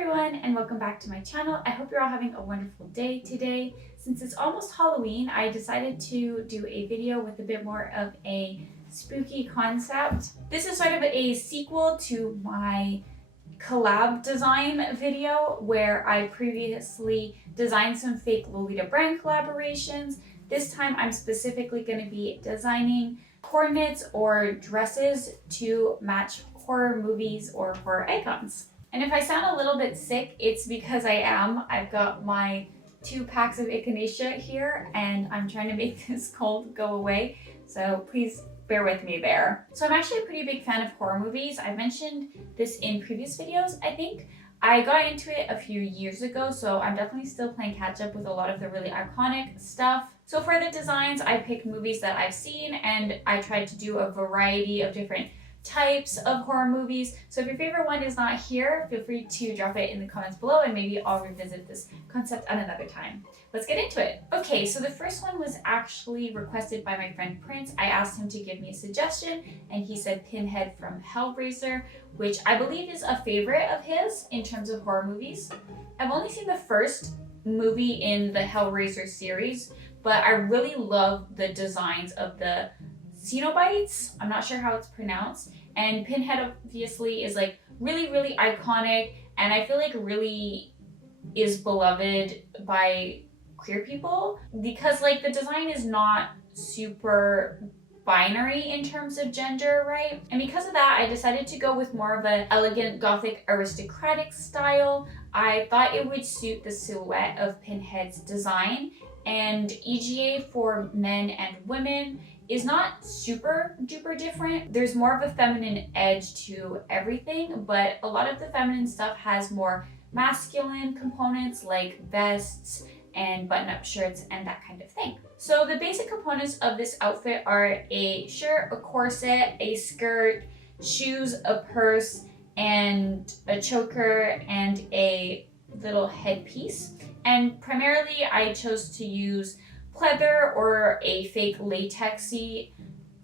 everyone and welcome back to my channel. I hope you're all having a wonderful day today. Since it's almost Halloween, I decided to do a video with a bit more of a spooky concept. This is sort of a sequel to my collab design video where I previously designed some fake Lolita brand collaborations. This time I'm specifically going to be designing coordinates or dresses to match horror movies or horror icons. And if I sound a little bit sick, it's because I am. I've got my 2 packs of echinacea here and I'm trying to make this cold go away. So please bear with me there. So I'm actually a pretty big fan of horror movies. I've mentioned this in previous videos, I think. I got into it a few years ago, so I'm definitely still playing catch up with a lot of the really iconic stuff. So for the designs, I picked movies that I've seen and I tried to do a variety of different types of horror movies. So if your favorite one is not here, feel free to drop it in the comments below and maybe I'll revisit this concept at another time. Let's get into it. Okay, so the first one was actually requested by my friend Prince. I asked him to give me a suggestion and he said Pinhead from Hellraiser, which I believe is a favorite of his in terms of horror movies. I've only seen the first movie in the Hellraiser series, but I really love the designs of the Cenobites. I'm not sure how it's pronounced. And Pinhead obviously is like really iconic and I feel like really is beloved by queer people because like the design is not super binary in terms of gender, right? And because of that, I decided to go with more of an elegant gothic aristocratic style. I thought it would suit the silhouette of Pinhead's design, and EGA for men and women is not super duper different. There's more of a feminine edge to everything, but a lot of the feminine stuff has more masculine components like vests and button-up shirts and that kind of thing. So the basic components of this outfit are a shirt, a corset, a skirt, shoes, a purse, and a choker, and a little headpiece. And primarily I chose to use pleather or a fake latexy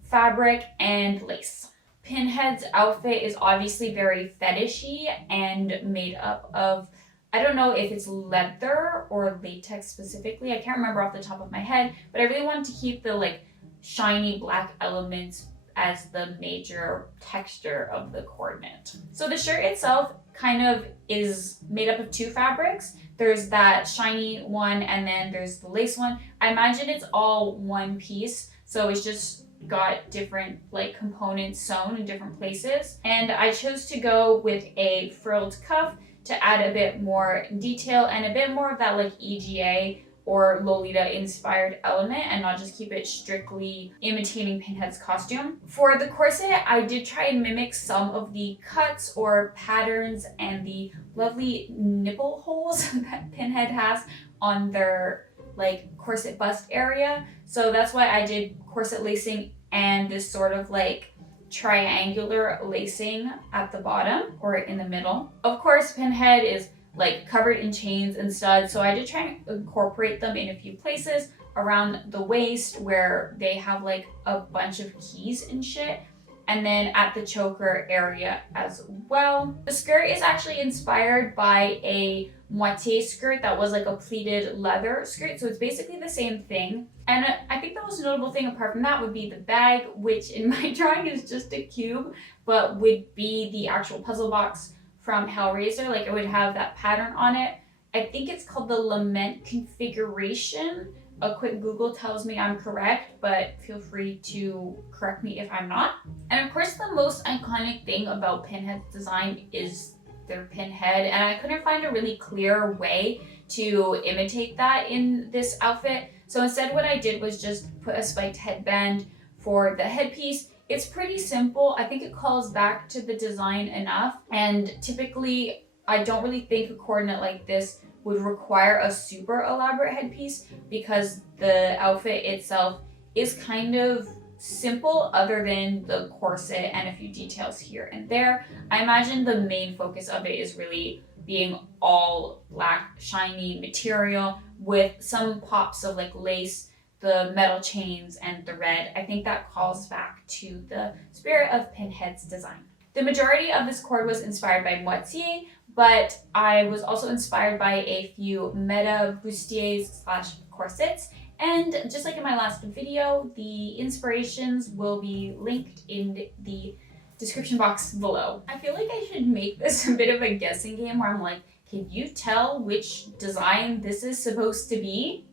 fabric and lace. Pinhead's outfit is obviously very fetishy and made up of, I don't know if it's leather or latex specifically, I can't remember off the top of my head, but I really wanted to keep the like shiny black elements as the major texture of the coordinate. So the shirt itself kind of is made up of 2 fabrics. There's that shiny one and then there's the lace one. I imagine it's all one piece, so it's just got different like components sewn in different places. And I chose to go with a frilled cuff to add a bit more detail and a bit more of that like EGA or Lolita inspired element and not just keep it strictly imitating Pinhead's costume. For the corset, I did try and mimic some of the cuts or patterns and the lovely nipple holes that Pinhead has on their like corset bust area. So that's why I did corset lacing and this sort of like triangular lacing at the bottom or in the middle. Of course, Pinhead is like covered in chains and studs, so I did try and incorporate them in a few places around the waist where they have like a bunch of keys and shit, and then at the choker area as well. The skirt is actually inspired by a moitié skirt that was like a pleated leather skirt, so it's basically the same thing. And I think the most notable thing apart from that would be the bag, which in my drawing is just a cube, but would be the actual puzzle box from Hellraiser. Like it would have that pattern on it. I think it's called the Lament configuration. A quick Google tells me I'm correct, but feel free to correct me if I'm not. And of course the most iconic thing about Pinhead's design is their pinhead, and I couldn't find a really clear way to imitate that in this outfit. So instead what I did was just put a spiked headband for the headpiece. It's pretty simple. I think it calls back to the design enough, and typically I don't really think a coordinate like this would require a super elaborate headpiece because the outfit itself is kind of simple other than the corset and a few details here and there. I imagine the main focus of it is really being all black shiny material with some pops of like lace, the metal chains, and the red. I think that calls back to the spirit of Pinhead's design. The majority of this cord was inspired by moitié, but I was also inspired by a few meta bustiers / corsets. And just like in my last video, the inspirations will be linked in the description box below. I feel like I should make this a bit of a guessing game where I'm like, can you tell which design this is supposed to be?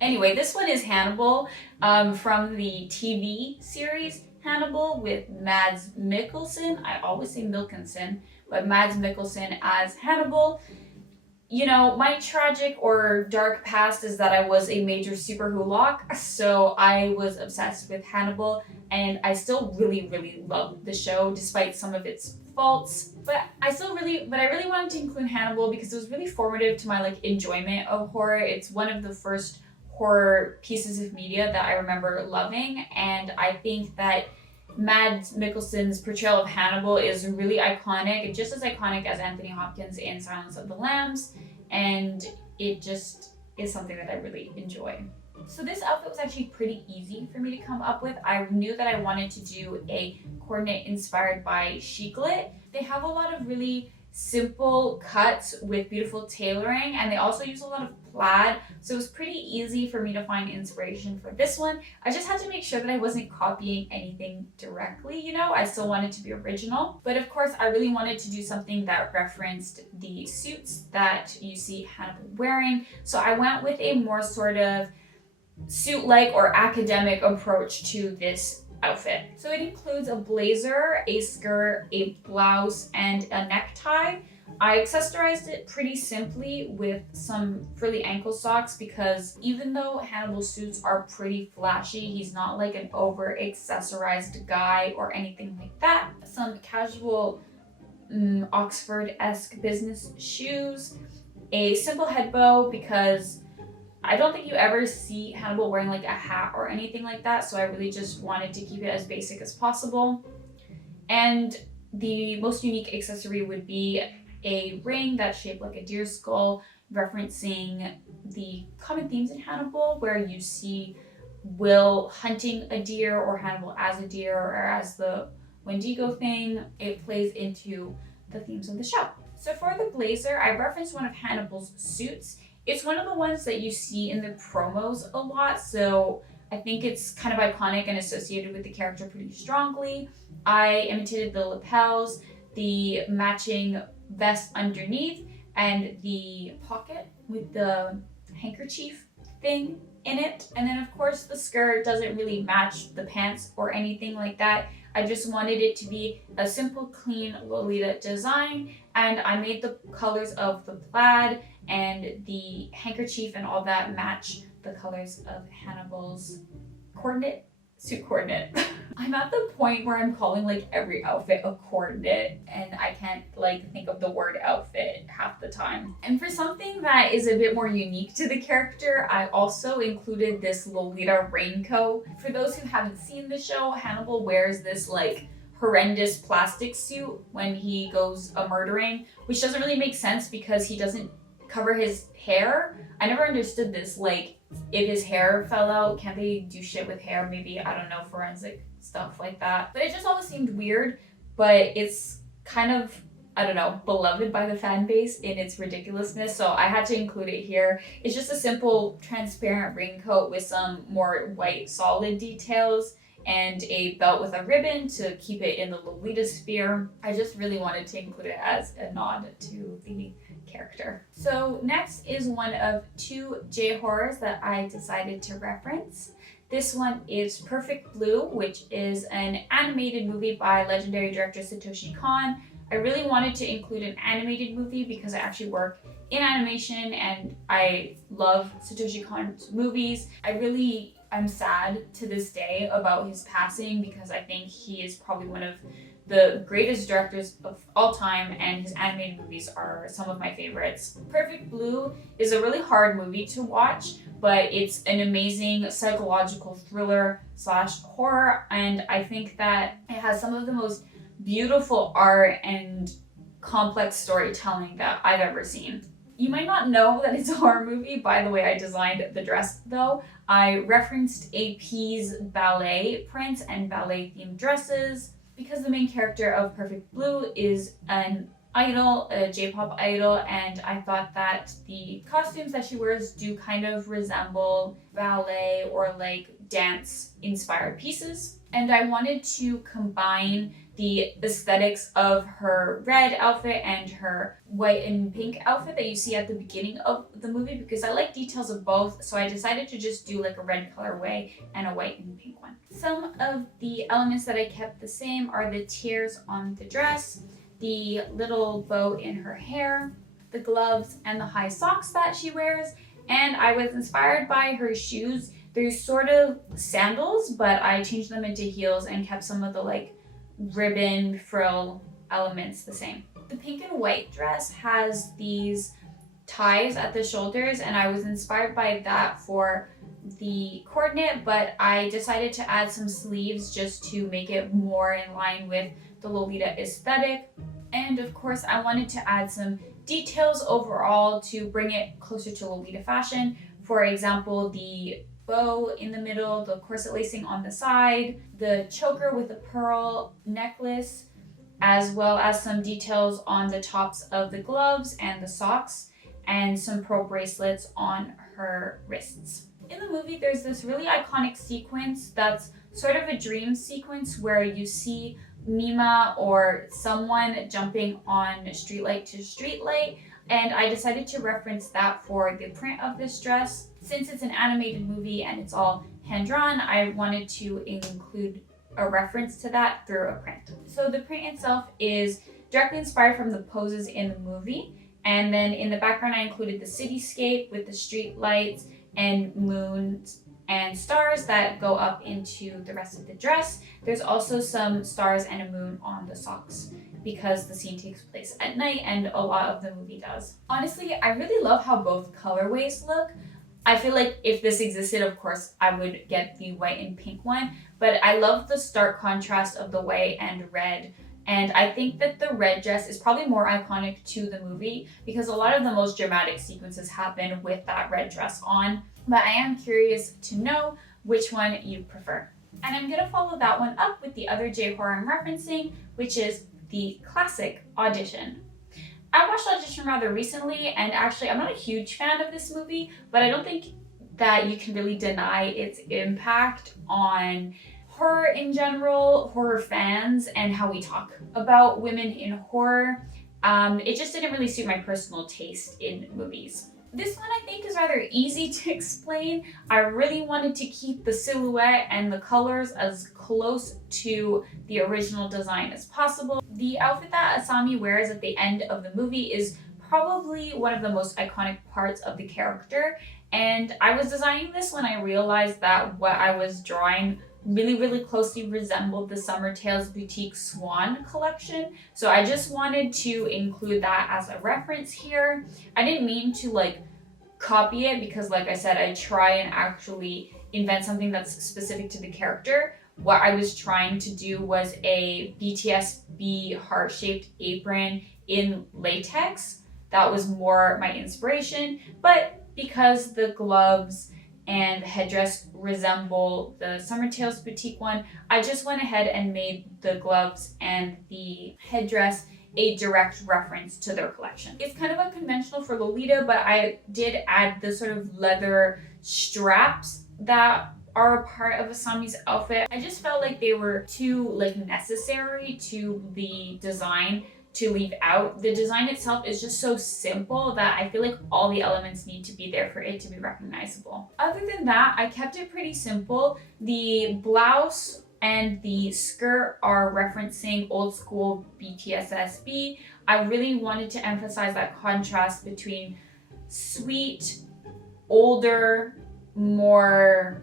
Anyway, this one is Hannibal from the TV series Hannibal with Mads Mikkelsen. I always say Milkinson, but Mads Mikkelsen as Hannibal. You know, my tragic or dark past is that I was a major super hulock, so I was obsessed with Hannibal, and I still really love the show despite some of its faults. But I really wanted to include Hannibal because it was really formative to my like enjoyment of horror. It's one of the first horror pieces of media that I remember loving, and I think that Mads Mikkelsen's portrayal of Hannibal is really iconic, just as iconic as Anthony Hopkins in Silence of the Lambs, and it just is something that I really enjoy. So this outfit was actually pretty easy for me to come up with. I knew that I wanted to do a coordinate inspired by Chiclet. They have a lot of really simple cuts with beautiful tailoring, and they also use a lot of plaid, so it was pretty easy for me to find inspiration for this one. I just had to make sure that I wasn't copying anything directly, you know, I still wanted to be original, but of course I really wanted to do something that referenced the suits that you see Hannibal wearing, so I went with a more sort of suit-like or academic approach to this outfit. So it includes a blazer, a skirt, a blouse, and a necktie. I accessorized it pretty simply with some frilly ankle socks because even though Hannibal's suits are pretty flashy, he's not like an over accessorized guy or anything like that. Some casual Oxford-esque business shoes, a simple head bow because I don't think you ever see Hannibal wearing like a hat or anything like that, so I really just wanted to keep it as basic as possible. And the most unique accessory would be a ring that's shaped like a deer skull, referencing the common themes in Hannibal, where you see Will hunting a deer or Hannibal as a deer or as the Wendigo thing. It plays into the themes of the show. So for the blazer, I referenced one of Hannibal's suits. It's one of the ones that you see in the promos a lot, so I think it's kind of iconic and associated with the character pretty strongly. I imitated the lapels, the matching vest underneath, and the pocket with the handkerchief thing in it. And then of course the skirt doesn't really match the pants or anything like that. I just wanted it to be a simple, clean Lolita design, and I made the colors of the plaid and the handkerchief and all that match the colors of Hannibal's suit coordinate. I'm at the point where I'm calling like every outfit a coordinate, and I can't like think of the word outfit half the time. And for something that is a bit more unique to the character, I also included this Lolita raincoat. For those who haven't seen the show, Hannibal wears this like horrendous plastic suit when he goes murdering, which doesn't really make sense because he doesn't cover his hair. I never understood this, like if his hair fell out, can't they do shit with hair? Maybe, I don't know, forensic stuff like that. But it just always seemed weird, but it's kind of, I don't know, beloved by the fan base in its ridiculousness, so I had to include it here. It's just a simple transparent raincoat with some more white solid details and a belt with a ribbon to keep it in the Lolita sphere. I just really wanted to include it as a nod to the character. So next is one of two J-horrors that I decided to reference. This one is Perfect Blue, which is an animated movie by legendary director Satoshi Kon. I really wanted to include an animated movie because I actually work in animation and I love Satoshi Kon's movies. I'm sad to this day about his passing because I think he is probably one of the greatest directors of all time, and his animated movies are some of my favorites. Perfect Blue is a really hard movie to watch, but it's an amazing psychological thriller / horror, and I think that it has some of the most beautiful art and complex storytelling that I've ever seen. You might not know that it's a horror movie by the way I designed the dress though. I referenced AP's ballet prints and ballet themed dresses because the main character of Perfect Blue is an idol, a J-pop idol, and I thought that the costumes that she wears do kind of resemble ballet or like dance inspired pieces. And I wanted to combine the aesthetics of her red outfit and her white and pink outfit that you see at the beginning of the movie, because I like details of both, so I decided to just do like a red colorway and a white and pink one. Some of the elements that I kept the same are the tears on the dress, the little bow in her hair, the gloves, and the high socks that she wears. And I was inspired by her shoes. They're sort of sandals, but I changed them into heels and kept some of the like ribbon frill elements the same. The pink and white dress has these ties at the shoulders, and I was inspired by that for the coordinate, but I decided to add some sleeves just to make it more in line with the Lolita aesthetic. And of course, I wanted to add some details overall to bring it closer to Lolita fashion. For example, the bow in the middle, the corset lacing on the side, the choker with a pearl necklace, as well as some details on the tops of the gloves and the socks, and some pearl bracelets on her wrists. In the movie, there's this really iconic sequence that's sort of a dream sequence where you see Mima or someone jumping on streetlight to streetlight, and I decided to reference that for the print of this dress. Since it's an animated movie and it's all hand-drawn, I wanted to include a reference to that through a print. So the print itself is directly inspired from the poses in the movie, and then in the background I included the cityscape with the street lights and moons and stars that go up into the rest of the dress. There's also some stars and a moon on the socks because the scene takes place at night and a lot of the movie does. Honestly, I really love how both colorways look. I feel like if this existed, of course, I would get the white and pink one, but I love the stark contrast of the white and red. And I think that the red dress is probably more iconic to the movie because a lot of the most dramatic sequences happen with that red dress on. But I am curious to know which one you prefer. And I'm gonna follow that one up with the other J-horror I'm referencing, which is the classic Audition. I watched Audition rather recently, and actually I'm not a huge fan of this movie, but I don't think that you can really deny its impact on horror in general, horror fans, and how we talk about women in horror. It just didn't really suit my personal taste in movies. This one I think is rather easy to explain. I really wanted to keep the silhouette and the colors as close to the original design as possible. The outfit that Asami wears at the end of the movie is probably one of the most iconic parts of the character, and I was designing this when I realized that what I was drawing really closely resembled the Summer Tales Boutique Swan collection. So I just wanted to include that as a reference here. I didn't mean to like copy it because like I said, I try and actually invent something that's specific to the character. What I was trying to do was a BTSB heart-shaped apron in latex. That was more my inspiration, but because the gloves and the headdress resemble the Summer Tales Boutique one, I just went ahead and made the gloves and the headdress a direct reference to their collection. It's kind of unconventional for Lolita, but I did add the sort of leather straps that are a part of Asami's outfit. I just felt like they were too like necessary to the design to leave out. The design itself is just so simple that I feel like all the elements need to be there for it to be recognizable. Other than that, I kept it pretty simple. The blouse and the skirt are referencing old school BTSSB. I really wanted to emphasize that contrast between sweet, older, more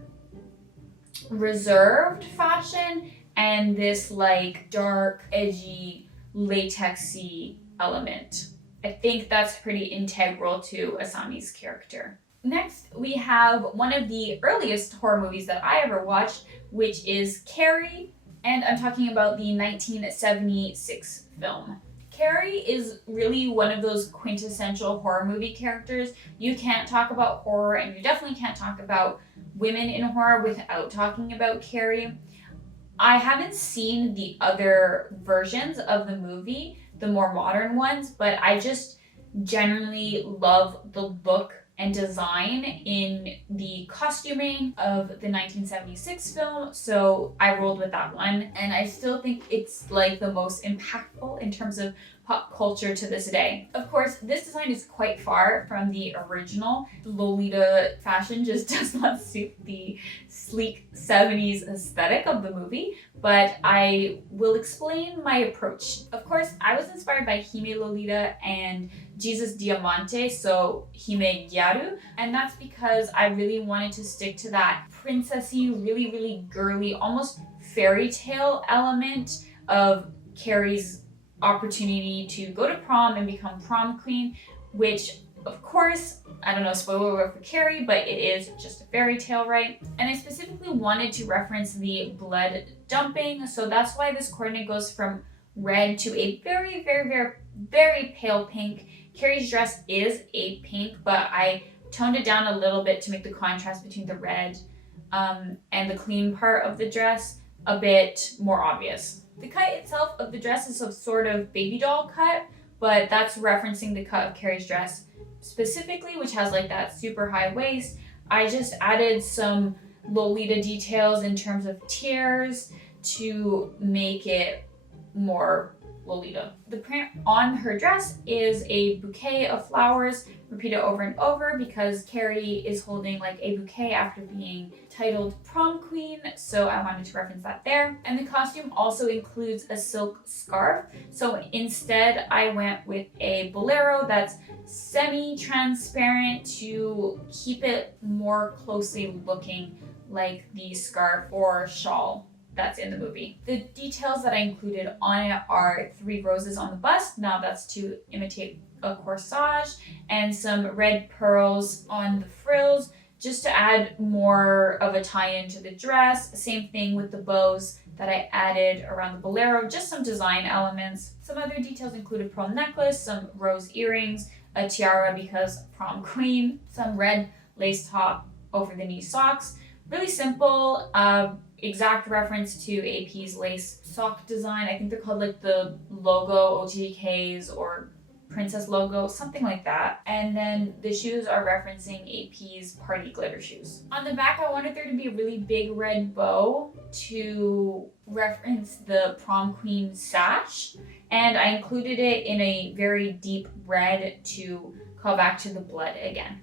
reserved fashion and this like dark, edgy, latexy element. I think that's pretty integral to Asami's character. Next, we have one of the earliest horror movies that I ever watched, which is Carrie, and I'm talking about the 1976 film. Carrie is really one of those quintessential horror movie characters. You can't talk about horror, and you definitely can't talk about women in horror without talking about Carrie. I haven't seen the other versions of the movie. the more modern ones, but I just generally love the look and design in the costuming of the 1976 film, so I rolled with that one, and I still think it's like the most impactful in terms of pop culture to this day. Of course, this design is quite far from the original. Lolita fashion just does not suit the sleek 70s aesthetic of the movie, but I will explain my approach. Of course, I was inspired by Hime Lolita and Jesus Diamante, so Hime Gyaru, and that's because I really wanted to stick to that princessy, really girly, almost fairy tale element of Carrie's opportunity to go to prom and become prom queen, which of course, I don't know, spoiler alert for Carrie, but it is just a fairy tale, right? And I specifically wanted to reference the blood dumping, so that's why this coordinate goes from red to a very pale pink. Carrie's dress is a pink, but I toned it down a little bit to make the contrast between the red and the clean part of the dress a bit more obvious. The cut itself of the dress is a sort of baby doll cut, but that's referencing the cut of Carrie's dress specifically, which has like that super high waist. I just added some Lolita details in terms of tiers to make it more Lolita. The print on her dress is a bouquet of flowers repeated over and over because Carrie is holding like a bouquet after being titled prom queen, so I wanted to reference that there. And the costume also includes a silk scarf, so instead I went with a bolero that's semi-transparent to keep it more closely looking like the scarf or shawl that's in the movie. The details that I included on it are 3 roses on the bust, now that's to imitate a corsage, and some red pearls on the frills just to add more of a tie-in to the dress. Same thing with the bows that I added around the bolero, just some design elements. Some other details include a pearl necklace, some rose earrings, a tiara because prom queen, some red lace top over the knee socks. Really simple, exact reference to AP's lace sock design. I think they're called like the logo OTKs or princess logo, something like that. And then the shoes are referencing AP's party glitter shoes. On the back, I wanted there to be a really big red bow to reference the prom queen sash, and I included it in a very deep red to call back to the blood again.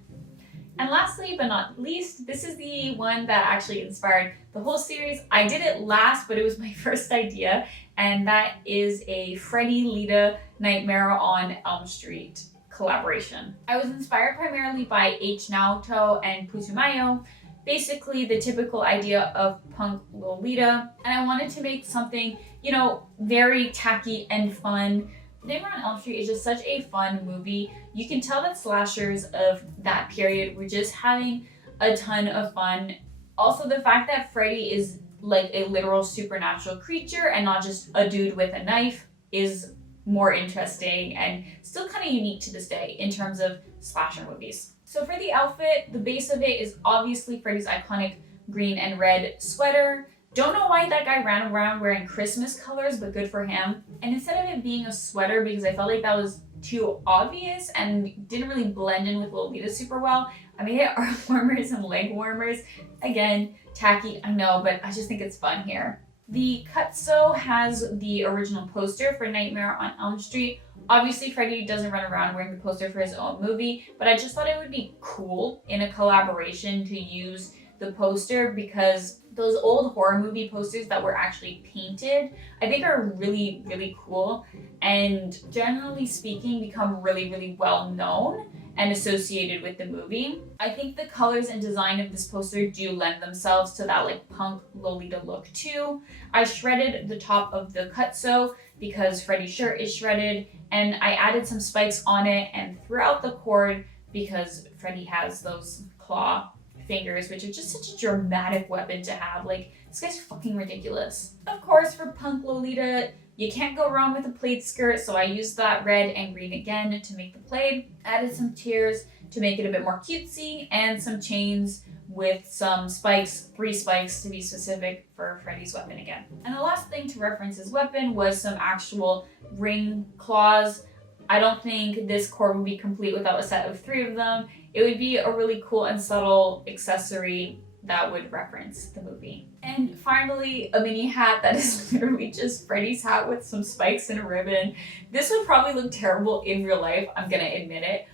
And lastly but not least, this is the one that actually inspired the whole series. I did it last, but it was my first idea, and that is a Freddy Lita Nightmare on Elm Street collaboration. I was inspired primarily by H. Naoto and Putumayo, basically the typical idea of punk Lolita, and I wanted to make something, you know, very tacky and fun. Nightmare on Elm Street is just such a fun movie. You can tell that slashers of that period were just having a ton of fun. Also, the fact that Freddy is like a literal supernatural creature and not just a dude with a knife is more interesting and still kind of unique to this day in terms of slasher movies. So for the outfit, the base of it is obviously Freddy's iconic green and red sweater. Don't know why that guy ran around wearing Christmas colors, but good for him. And instead of it being a sweater, because I felt like that was too obvious and didn't really blend in with Lolita super well, I made it arm warmers and leg warmers. Again, tacky, I know, but I just think it's fun here. The cutso has the original poster for Nightmare on Elm Street. Obviously, Freddy doesn't run around wearing the poster for his own movie, but I just thought it would be cool in a collaboration to use the poster because those old horror movie posters that were actually painted, I think are really cool and generally speaking become really well known and associated with the movie. I think the colors and design of this poster do lend themselves to that like punk Lolita look too. I shredded the top of the cutso because Freddy's shirt is shredded, and I added some spikes on it and throughout the cord because Freddy has those claw fingers, which are just such a dramatic weapon to have. Like, this guy's fucking ridiculous. Of course, for punk Lolita, you can't go wrong with a plaid skirt, so I used that red and green again to make the plaid. Added some tiers to make it a bit more cutesy, and some chains with some spikes, 3 spikes to be specific for Freddy's weapon again. And the last thing to reference his weapon was some actual ring claws. I don't think this cord would be complete without a set of 3 of them. It would be a really cool and subtle accessory that would reference the movie. And finally, a mini hat that is literally just Freddy's hat with some spikes and a ribbon. This would probably look terrible in real life, I'm gonna admit it.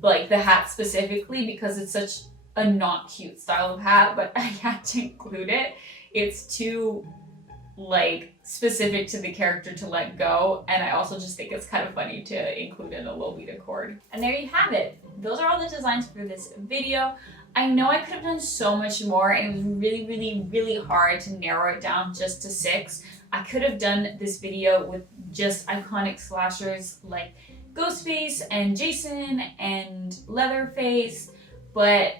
Like the hat specifically, because it's such a not cute style of hat, but I had to include it. It's too like specific to the character to let go, and I also just think it's kind of funny to include in a Lolita cord. And there you have it. Those are all the designs for this video. I know I could have done so much more, and it was really hard to narrow it down just to 6. I could have done this video with just iconic slashers like Ghostface and Jason and Leatherface, but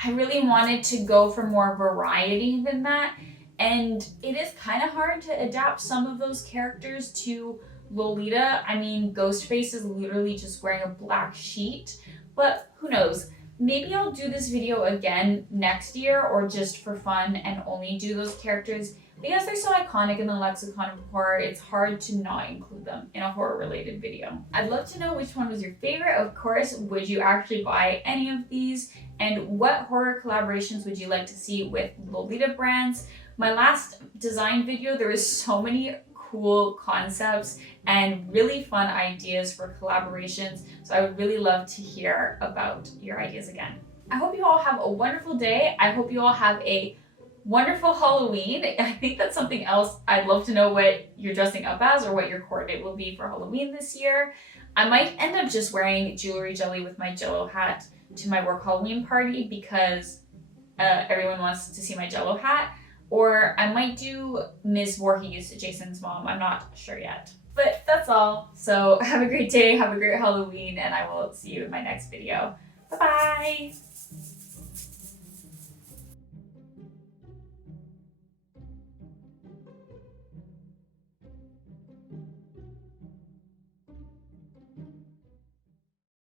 I really wanted to go for more variety than that. And it is kind of hard to adapt some of those characters to Lolita. I mean, Ghostface is literally just wearing a black sheet, but who knows? Maybe I'll do this video again next year, or just for fun and only do those characters. Because they're so iconic in the lexicon of horror, it's hard to not include them in a horror-related video. I'd love to know which one was your favorite. Of course, would you actually buy any of these? And what horror collaborations would you like to see with Lolita brands? My last design video, there was so many cool concepts and really fun ideas for collaborations. So I would really love to hear about your ideas again. I hope you all have a wonderful day. I hope you all have a wonderful Halloween. I think that's something else. I'd love to know what you're dressing up as or what your coordinate will be for Halloween this year. I might end up just wearing jewelry jelly with my Jello hat to my work Halloween party because everyone wants to see my Jello hat. Or I might do Ms. Voorhees, Jason's mom. I'm not sure yet. But that's all. So have a great day, have a great Halloween, and I will see you in my next video. Bye-bye!